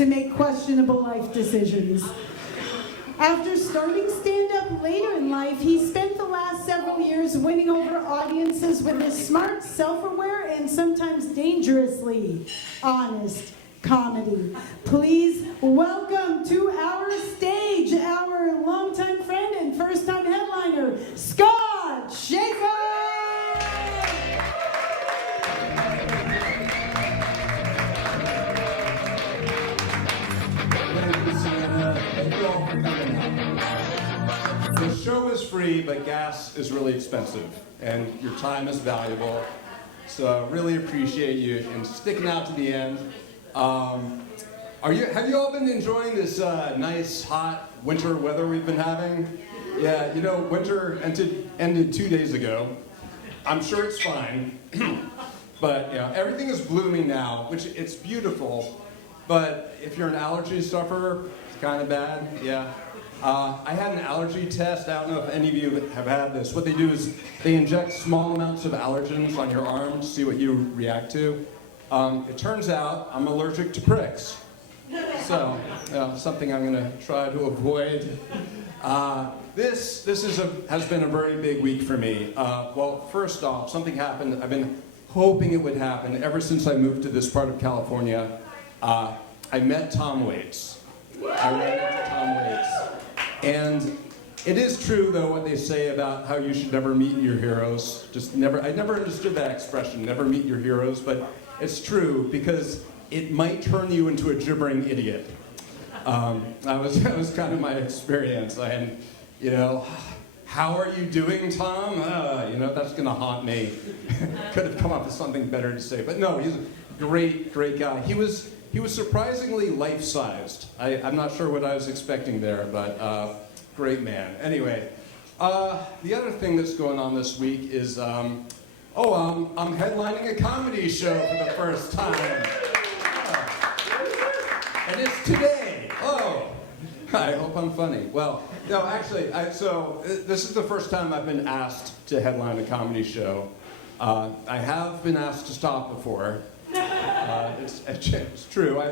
to make questionable life decisions. After starting stand-up later in life, he spent the last several years winning over audiences with his smart, self-aware, and sometimes dangerously honest comedy. Please welcome to our stage our longtime friend and first-time headliner, Scott Schaefer! The show is free, but gas is really expensive, and your time is valuable. So I really appreciate you and sticking out to the end. Have you all been enjoying this nice, hot winter weather we've been having? Yeah, you know, winter ended 2 days ago. I'm sure it's fine, but yeah, everything is blooming now, which it's beautiful. But if you're an allergy sufferer, it's kind of bad. Yeah. I had an allergy test. I don't know if any of you have had this. What they do is they inject small amounts of allergens on your arm to see what you react to. It turns out I'm allergic to pricks. So, something I'm going to try to avoid. This has been a very big week for me. Well, first off, something happened. I've been hoping it would happen ever since I moved to this part of California. I met Tom Waits. I ran into Tom Waits. And it is true, though, what they say about how you should never meet your heroes. I never understood that expression, never meet your heroes, but it's true because it might turn you into a gibbering idiot. That was kind of my experience. And, you know, how are you doing, Tom? You know, that's gonna haunt me. Could have come up with something better to say, but no, he's a great, great guy. He was surprisingly life-sized. I'm not sure what I was expecting there, but great man. Anyway, the other thing that's going on this week is, I'm headlining a comedy show for the first time. And it's today. Oh, I hope I'm funny. Well, no, actually, this is the first time I've been asked to headline a comedy show. I have been asked to stop before. It's true.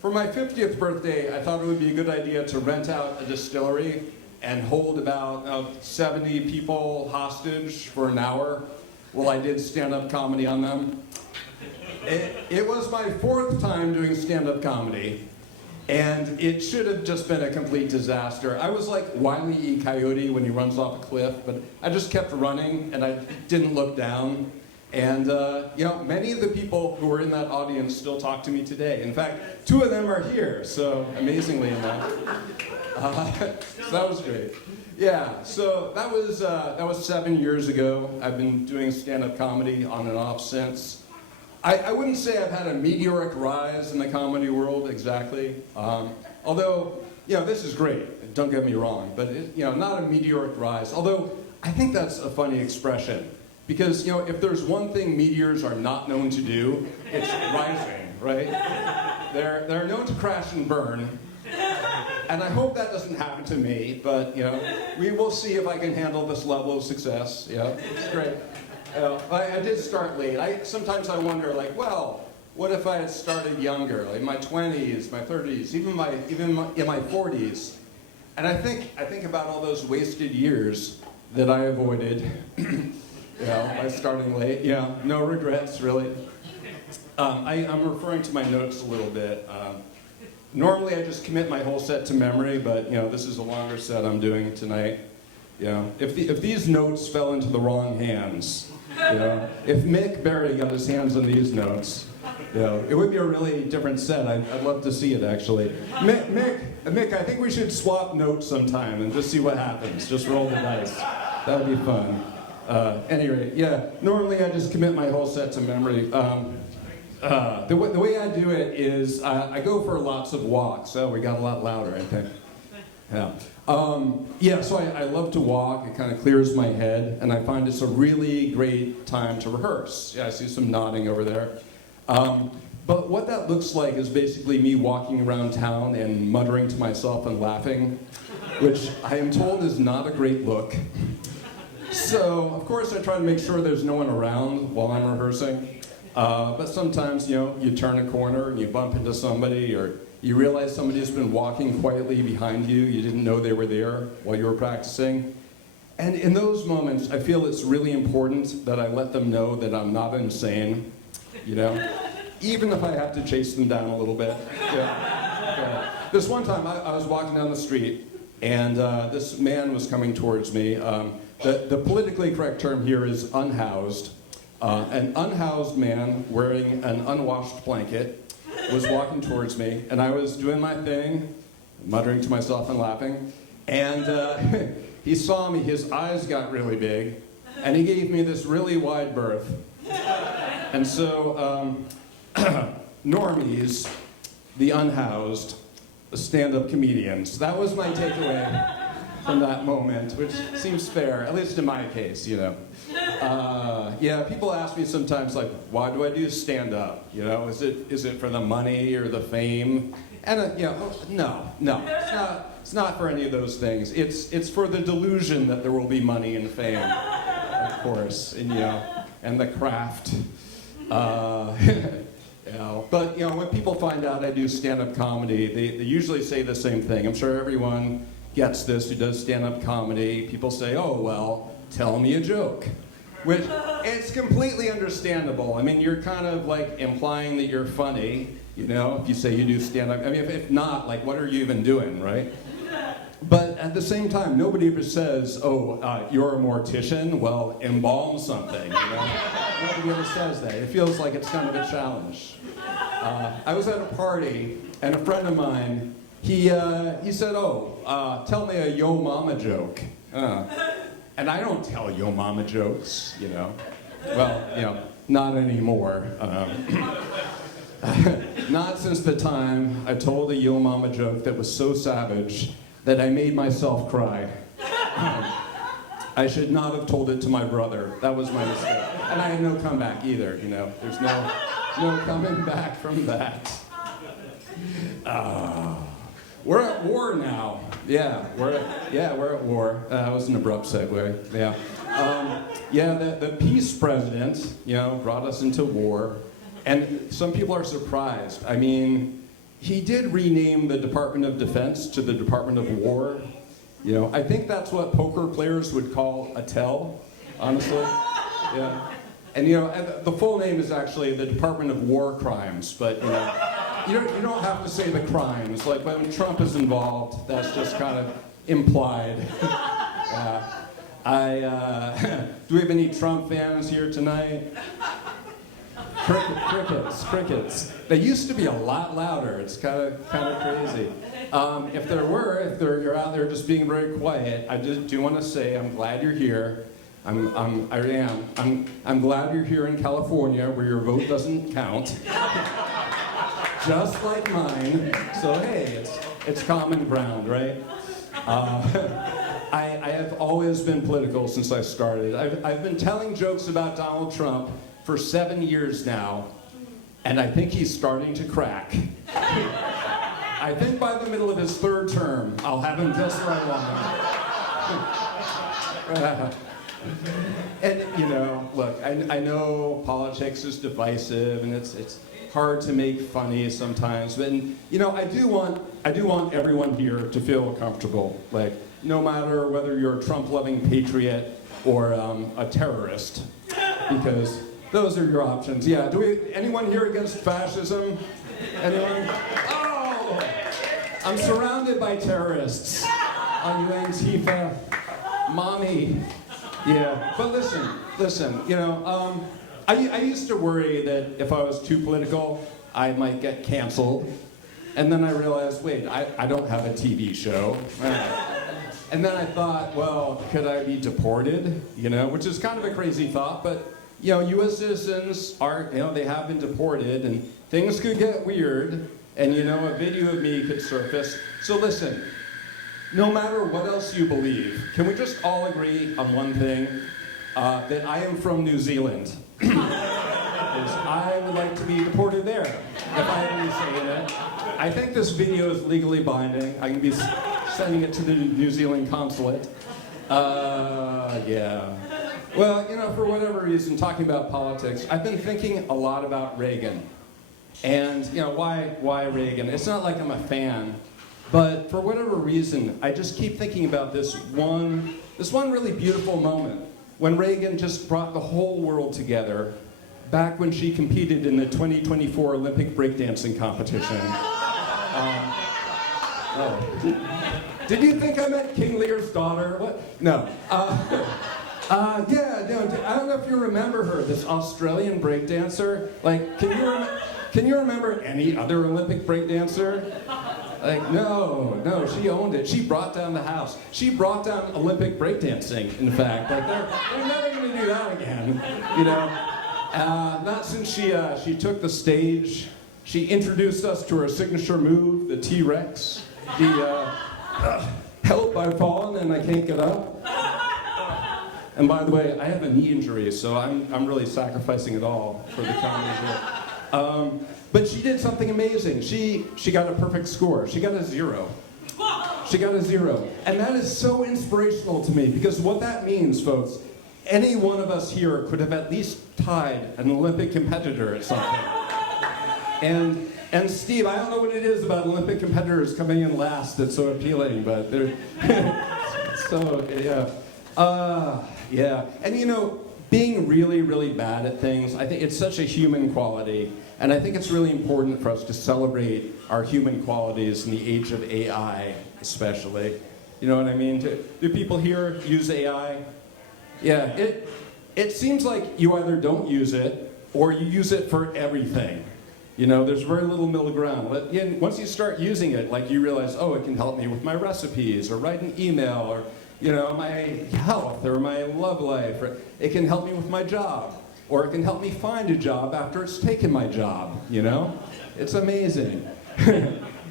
For my 50th birthday, I thought it would be a good idea to rent out a distillery and hold about 70 people hostage for an hour while I did stand-up comedy on them. It was my 4th time doing stand-up comedy, and it should have just been a complete disaster. I was like Wile E. Coyote when he runs off a cliff, but I just kept running, and I didn't look down. And, many of the people who were in that audience still talk to me today. In fact, 2 of them are here, so amazingly enough. So that was great. Yeah, so that was 7 years ago. I've been doing stand-up comedy on and off since. I wouldn't say I've had a meteoric rise in the comedy world exactly. Although, this is great, don't get me wrong, but not a meteoric rise. Although, I think that's a funny expression. Because, if there's one thing meteors are not known to do, it's rising, right? They're known to crash and burn. And I hope that doesn't happen to me, but, we will see if I can handle this level of success. Yeah, it's great. I did start late. Sometimes I wonder, what if I had started younger, like my 20s, my 30s, even in my 40s? And I think about all those wasted years that I avoided. By starting late. Yeah, no regrets, really. I'm referring to my notes a little bit. Normally I just commit my whole set to memory, but this is a longer set I'm doing tonight. If these notes fell into the wrong hands, if Mick Barry got his hands on these notes, it would be a really different set. I'd love to see it, actually. Mick, I think we should swap notes sometime and just see what happens. Just roll the dice. That would be fun. Anyway, normally I just commit my whole set to memory. The way I do it is I go for lots of walks. Oh, we got a lot louder, I think. So I love to walk. It kind of clears my head, and I find it's a really great time to rehearse. Yeah, I see some nodding over there. But what that looks like is basically me walking around town and muttering to myself and laughing, which I am told is not a great look. So, of course, I try to make sure there's no one around while I'm rehearsing. But sometimes, you turn a corner and you bump into somebody, or You realize somebody's been walking quietly behind you. You didn't know they were there while you were practicing. And in those moments, I feel it's really important that I let them know that I'm not insane, you know? Even if I have to chase them down a little bit. Yeah. This one time, I was walking down the street, and this man was coming towards me. The politically correct term here is unhoused. An unhoused man wearing an unwashed blanket was walking towards me, and I was doing my thing, muttering to myself and laughing, and he saw me, his eyes got really big, and he gave me this really wide berth. And so, normies, the unhoused, the stand-up comedians, that was my takeaway from that moment, which seems fair, at least in my case, you know. Yeah, people ask me sometimes, like, why do I do stand-up? You know, is it for the money or the fame? And, you know, no, it's not for any of those things. It's for the delusion that there will be money and fame, of course, and, you know, and the craft. You know, but, you know, when people find out I do stand-up comedy, they usually say the same thing. I'm sure everyone gets this who does stand-up comedy. People say, oh, well, tell me a joke. Which, it's completely understandable. I mean, you're kind of like implying that you're funny, you know, if you say you do stand-up. I mean, if not, like, what are you even doing, right? But at the same time, nobody ever says, oh, you're a mortician? Well, embalm something, you know? Nobody ever says that. It feels like it's kind of a challenge. I was at a party, and a friend of mine, he said, oh, tell me a yo mama joke. And I don't tell yo mama jokes, you know. Well, you know, not anymore. Not since the time I told a yo mama joke that was so savage that I made myself cry. I should not have told it to my brother. That was my mistake. And I had no comeback either, you know. There's no coming back from that. We're at war now. Yeah, we're at war. That was an abrupt segue. Yeah. The peace president, you know, brought us into war. And some people are surprised. I mean, he did rename the Department of Defense to the Department of War. You know, I think that's what poker players would call a tell, honestly. Yeah. And you know, the full name is actually the Department of War Crimes, but you know, you don't have to say the crimes. Like when Trump is involved, that's just kind of implied. Do we have any Trump fans here tonight? Crickets. They used to be a lot louder. It's kind of crazy. If you're out there just being very quiet, I just do want to say I'm glad you're here. I'm glad you're here in California where your vote doesn't count. Just like mine. So hey, it's common ground, right? I have always been political since I started. I've been telling jokes about Donald Trump for 7 years now, and I think he's starting to crack. I think by the middle of his third term, I'll have him just where I want him. And you know, look, I know politics is divisive, and it's hard to make funny sometimes, but you know, I do want everyone here to feel comfortable, like no matter whether you're a Trump-loving patriot or a terrorist, because those are your options. Yeah, anyone here against fascism? Anyone? Oh! I'm surrounded by terrorists. Are you Antifa? Mommy. Yeah, but listen, you know, I used to worry that if I was too political, I might get canceled. And then I realized, wait, I don't have a TV show. And then I thought, well, could I be deported? You know, which is kind of a crazy thought, but you know, U.S. citizens are, you know, they have been deported, and things could get weird, and you know, a video of me could surface. So listen, no matter what else you believe, can we just all agree on one thing? That I am from New Zealand. I would like to be deported there, if I have any say in it. I think this video is legally binding. I can be sending it to the New Zealand consulate. Yeah. Well, you know, for whatever reason, talking about politics, I've been thinking a lot about Reagan. And why Reagan? It's not like I'm a fan, but for whatever reason, I just keep thinking about this one really beautiful moment when Reagan just brought the whole world together back when she competed in the 2024 Olympic breakdancing competition. Did you think I meant King Lear's daughter? What? No. I don't know if you remember her, this Australian breakdancer. Like, can you remember any other Olympic breakdancer? Like, no, she owned it. She brought down the house. She brought down Olympic breakdancing, in fact. Like, they're never going to do that again, you know? Not since she took the stage. She introduced us to her signature move, the T-Rex. Help, I've fallen and I can't get up. And by the way, I have a knee injury, so I'm really sacrificing it all for the comedy here. But she did something amazing. She got a perfect score. She got a 0. She got a 0. And that is so inspirational to me, because what that means, folks, any one of us here could have at least tied an Olympic competitor at something. And Steve, I don't know what it is about Olympic competitors coming in last that's so appealing, but they're so, yeah. Yeah, and being really, really bad at things, I think it's such a human quality, and I think it's really important for us to celebrate our human qualities in the age of AI, especially. You know what I mean? Do people here use AI? Yeah, it seems like you either don't use it, or you use it for everything. There's very little middle ground. But once you start using it, like you realize, oh, it can help me with my recipes, or write an email, or my health or my love life. Or it can help me with my job, or it can help me find a job after it's taken my job. It's amazing.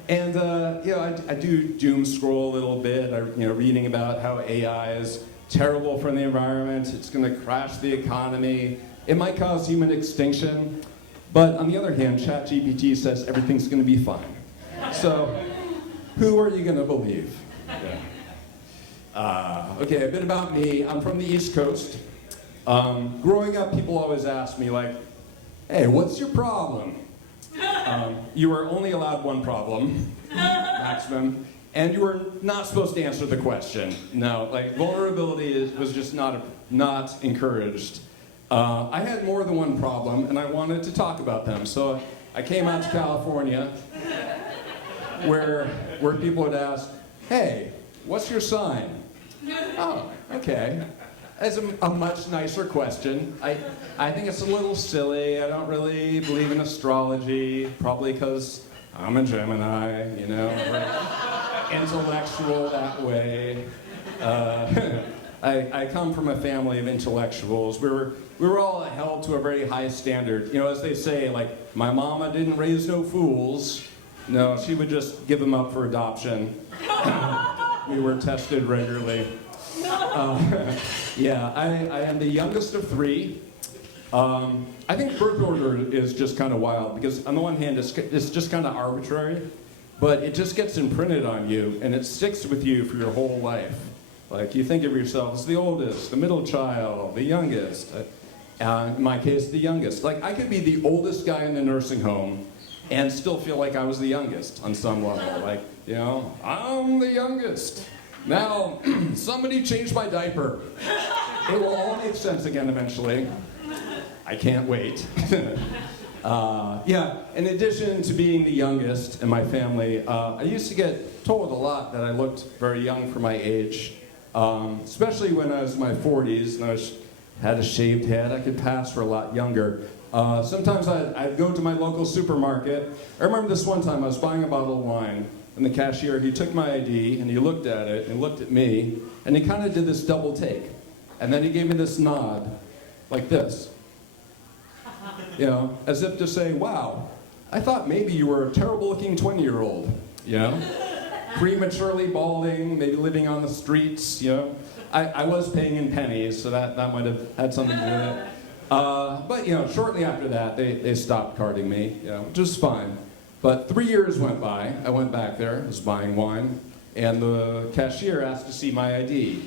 And I do doom scroll a little bit. Reading about how AI is terrible for the environment. It's going to crash the economy. It might cause human extinction. But on the other hand, ChatGPT says everything's going to be fine. So, who are you going to believe? Yeah. Okay, a bit about me. I'm from the East Coast. Growing up, people always ask me, like, hey, what's your problem? You were only allowed one problem, maximum, and you were not supposed to answer the question. No, like, vulnerability was just not encouraged. I had more than one problem, and I wanted to talk about them. So I came out to California, where people would ask, hey, what's your sign? Oh, okay. That's a much nicer question. I think it's a little silly. I don't really believe in astrology, probably because I'm a Gemini, we're intellectual that way. I come from a family of intellectuals. We were all held to a very high standard. As they say, like, my mama didn't raise no fools. No, she would just give them up for adoption. We were tested regularly. Yeah, I am the youngest of 3. I think birth order is just kind of wild, because on the one hand, it's just kind of arbitrary, but it just gets imprinted on you, and it sticks with you for your whole life. Like, you think of yourself as the oldest, the middle child, the youngest. In my case, the youngest. Like, I could be the oldest guy in the nursing home and still feel like I was the youngest on some level. Like, I'm the youngest. Now, somebody changed my diaper. It will all make sense again eventually. I can't wait. Yeah, in addition to being the youngest in my family, I used to get told a lot that I looked very young for my age. Especially when I was in my 40s and I had a shaved head, I could pass for a lot younger. Sometimes I'd go to my local supermarket. I remember this one time I was buying a bottle of wine, and the cashier, he took my ID and he looked at it and he looked at me, and he kind of did this double take. And then he gave me this nod, like this. As if to say, wow, I thought maybe you were a terrible looking 20-year-old, prematurely balding, maybe living on the streets, I was paying in pennies, so that might have had something to do with it. But, shortly after that, they stopped carding me, which was fine. But 3 years went by, I went back there, was buying wine, and the cashier asked to see my ID.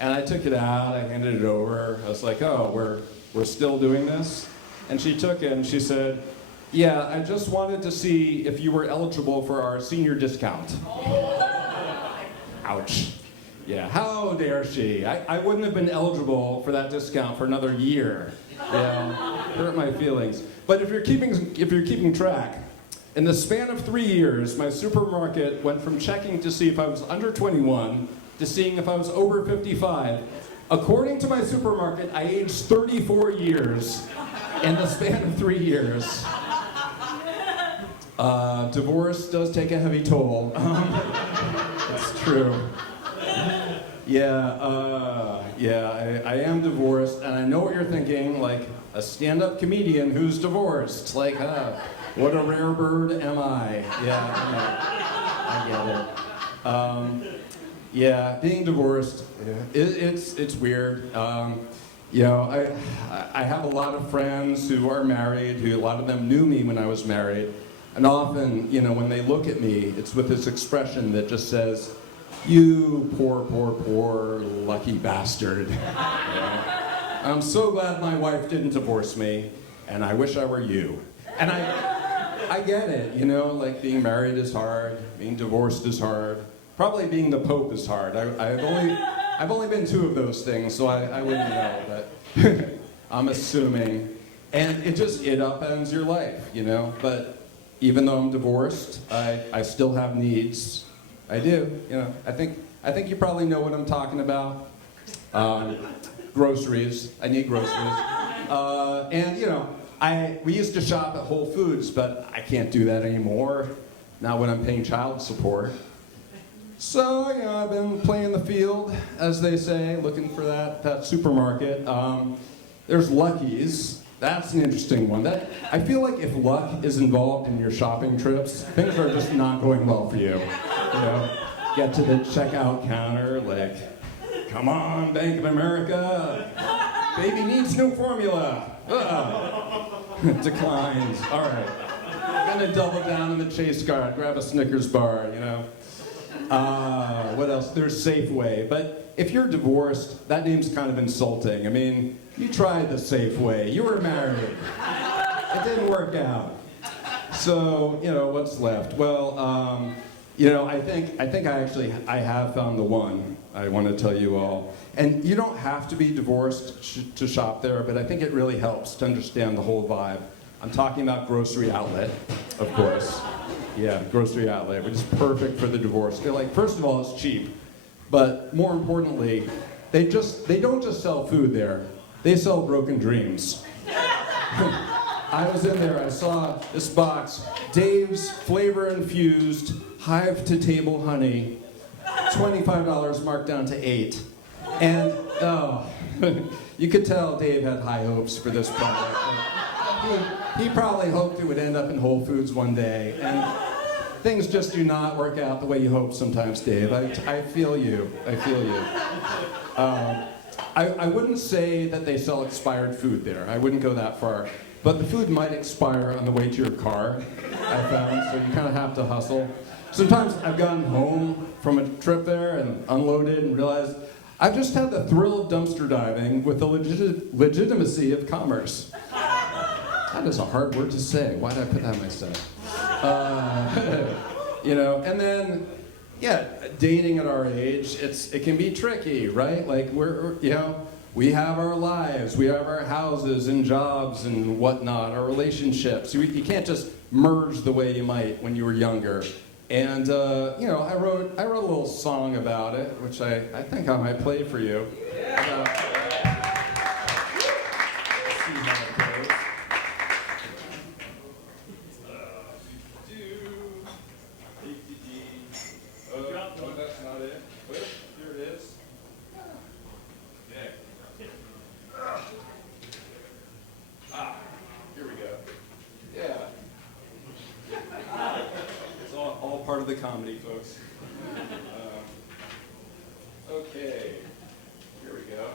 And I took it out, I handed it over, I was like, oh, we're still doing this? And she took it and she said, Yeah, I just wanted to see if you were eligible for our senior discount. Ouch. Yeah, how dare she? I wouldn't have been eligible for that discount for another year. Yeah, hurt my feelings. But if you're keeping track, in the span of 3 years, my supermarket went from checking to see if I was under 21 to seeing if I was over 55. According to my supermarket, I aged 34 years in the span of 3 years. Divorce does take a heavy toll. It's true. I am divorced, and I know what you're thinking, like a stand-up comedian who's divorced. Like, what a rare bird am I? Yeah, I get it. Being divorced, it's weird. I have a lot of friends who are married, who a lot of them knew me when I was married, and often, when they look at me, it's with this expression that just says, "You poor, poor, poor lucky bastard." I'm so glad my wife didn't divorce me, and I wish I were you. And I get it, like being married is hard, being divorced is hard. Probably being the Pope is hard. I've only been 2 of those things, so I wouldn't know, but I'm assuming. And it upends your life, But even though I'm divorced, I still have needs. I do, I think you probably know what I'm talking about. Groceries. I need groceries. We used to shop at Whole Foods, but I can't do that anymore. Not when I'm paying child support. So, I've been playing the field, as they say, looking for that supermarket. There's Lucky's. That's an interesting one. I feel like if luck is involved in your shopping trips, things are just not going well for you. Get to the checkout counter, like, "Come on, Bank of America. Baby needs new formula." Declines. All right. I'm gonna double down on the Chase card, grab a Snickers bar, What else? There's Safeway. But if you're divorced, that name's kind of insulting. I mean, you tried the Safeway. You were married. It didn't work out. So, what's left? Well, I think I have found the one I want to tell you all. And you don't have to be divorced to shop there, but I think it really helps to understand the whole vibe. I'm talking about Grocery Outlet, of course. Yeah, Grocery Outlet, which is perfect for the divorce. They're like, first of all, it's cheap, but more importantly, they don't just sell food there. They sell broken dreams. I was in there, I saw this box, Dave's Flavor Infused Hive to Table Honey, $25 marked down to $8. And, you could tell Dave had high hopes for this product. He probably hoped it would end up in Whole Foods one day, and things just do not work out the way you hope sometimes, Dave. I feel you. I wouldn't say that they sell expired food there. I wouldn't go that far. But the food might expire on the way to your car, I found, so you kind of have to hustle. Sometimes I've gotten home from a trip there and unloaded and realized I've just had the thrill of dumpster diving with the legitimacy of commerce. That is a hard word to say. Why did I put that myself? And then, dating at our age, it can be tricky, right? Like we have our lives, we have our houses and jobs and whatnot, our relationships. You can't just merge the way you might when you were younger. And I wrote a little song about it, which I think I might play for you. Part of the comedy, folks. Okay, here we go.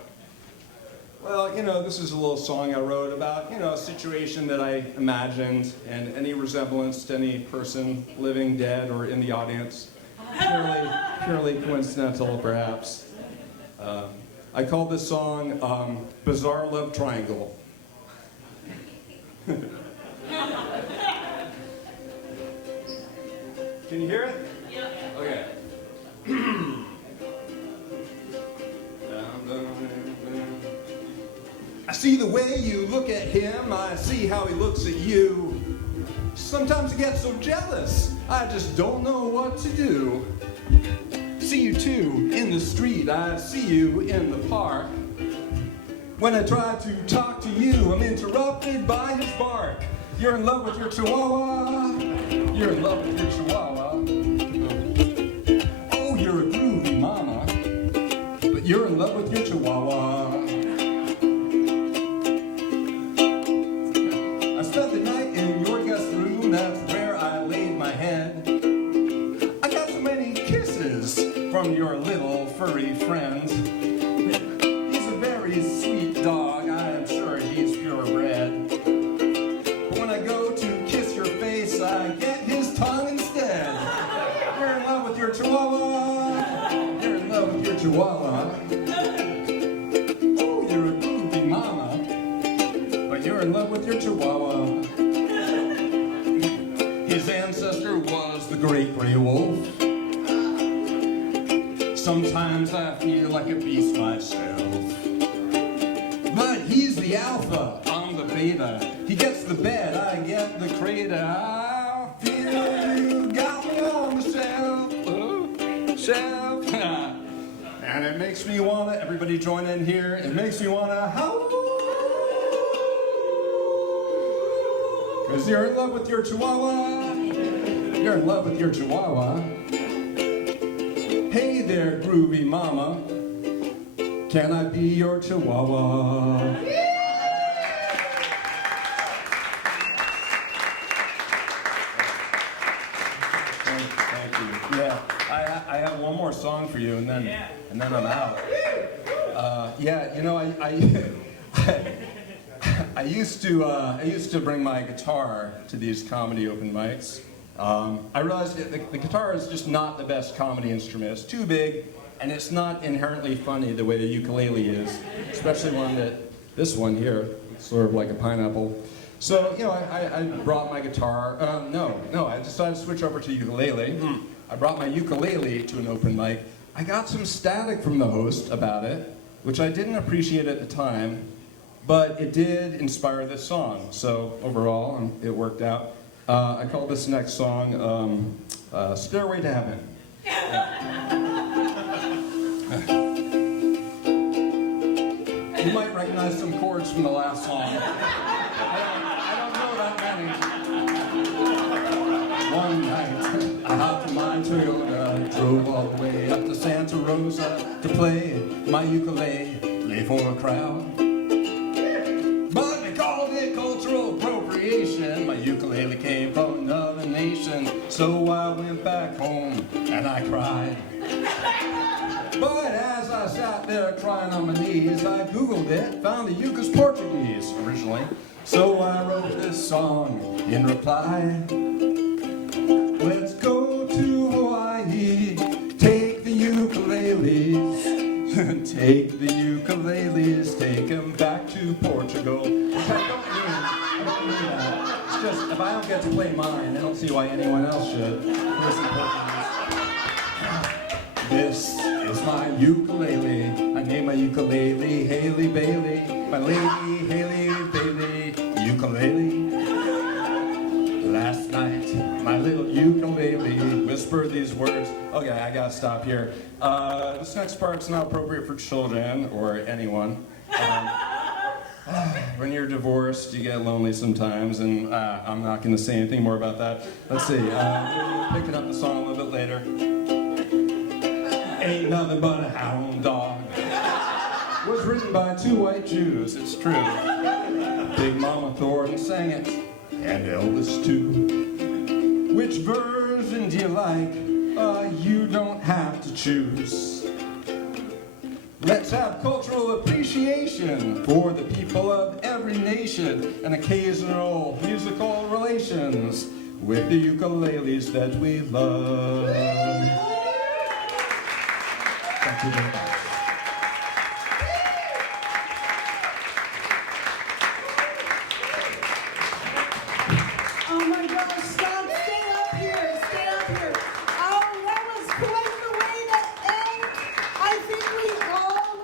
Well, this is a little song I wrote about, a situation that I imagined and any resemblance to any person, living, dead, or in the audience. Purely coincidental, perhaps. I called this song Bizarre Love Triangle. Can you hear it? Yeah. Okay. I see the way you look at him, I see how he looks at you. Sometimes I get so jealous, I just don't know what to do. See you too in the street, I see you in the park. When I try to talk to you, I'm interrupted by his bark. You're in love with your chihuahua. You're in love with your chihuahua. Oh, you're a groovy mama, but you're in love with your chihuahua. I spent the night in your guest room, that's where I laid my head. I got so many kisses from your little furry friends. He's a very sweet dog, I am sure he's purebred. But when I go to kiss your face, I get his tongue instead. You're in love with your chihuahua. You're in love with your chihuahua. Oh, you're a groovy mama, but you're in love with your chihuahua. His ancestor was the great gray wolf. Sometimes I feel like a beast myself. But he's the alpha, I'm the beta. He gets the bed, I get the crater. I feel you got me on the shelf. And it makes me wanna, everybody join in here, it makes me wanna howl. Cause you're in love with your chihuahua. You're in love with your chihuahua. Hey there, groovy mama. Can I be your chihuahua? Thank you. Yeah, I have one more song for you, and then I'm out. Yeah, you know, I used to bring my guitar to these comedy open mics. I realized that the guitar is just not the best comedy instrument. It's too big, and it's not inherently funny the way the ukulele is, especially this one here, it's sort of like a pineapple. So, you know, I brought my guitar. No, I decided to switch over to ukulele. I brought my ukulele to an open mic. I got some static from the host about it, which I didn't appreciate at the time, but it did inspire this song. So overall, it worked out. I call this next song Stairway to Heaven. You might recognize some chords from the last song. I don't know that many. One night, I hopped in my Toyota, drove all the way up to Santa Rosa to play my ukulele for a crowd. But they called it cultural appropriation. My ukulele came from another nation. So I went back home and I cried. But as I sat there crying on my knees, I Googled it, found the uke's Portuguese originally. So I wrote this song in reply. Let's go to Hawaii, take the ukuleles, take the ukuleles, take them back to Portugal. Which I don't mean that. It's just, if I don't get to play mine, I don't see why anyone else should. Listen, Portuguese. This is my ukulele. I named my ukulele Haley Bailey. My lady Haley Bailey ukulele. Last night, my little ukulele whispered these words. Okay, I gotta stop here. This next part's not appropriate for children or anyone. When you're divorced, you get lonely sometimes, and I'm not gonna say anything more about that. Let's see, picking up the song a little bit later. Ain't nothing but a hound dog. Was written by two white Jews, it's true. Big Mama Thornton sang it, and Elvis too. Which version do you like? You don't have to choose. Let's have cultural appreciation for the people of every nation and occasional musical relations with the ukuleles that we love. Thank you very much.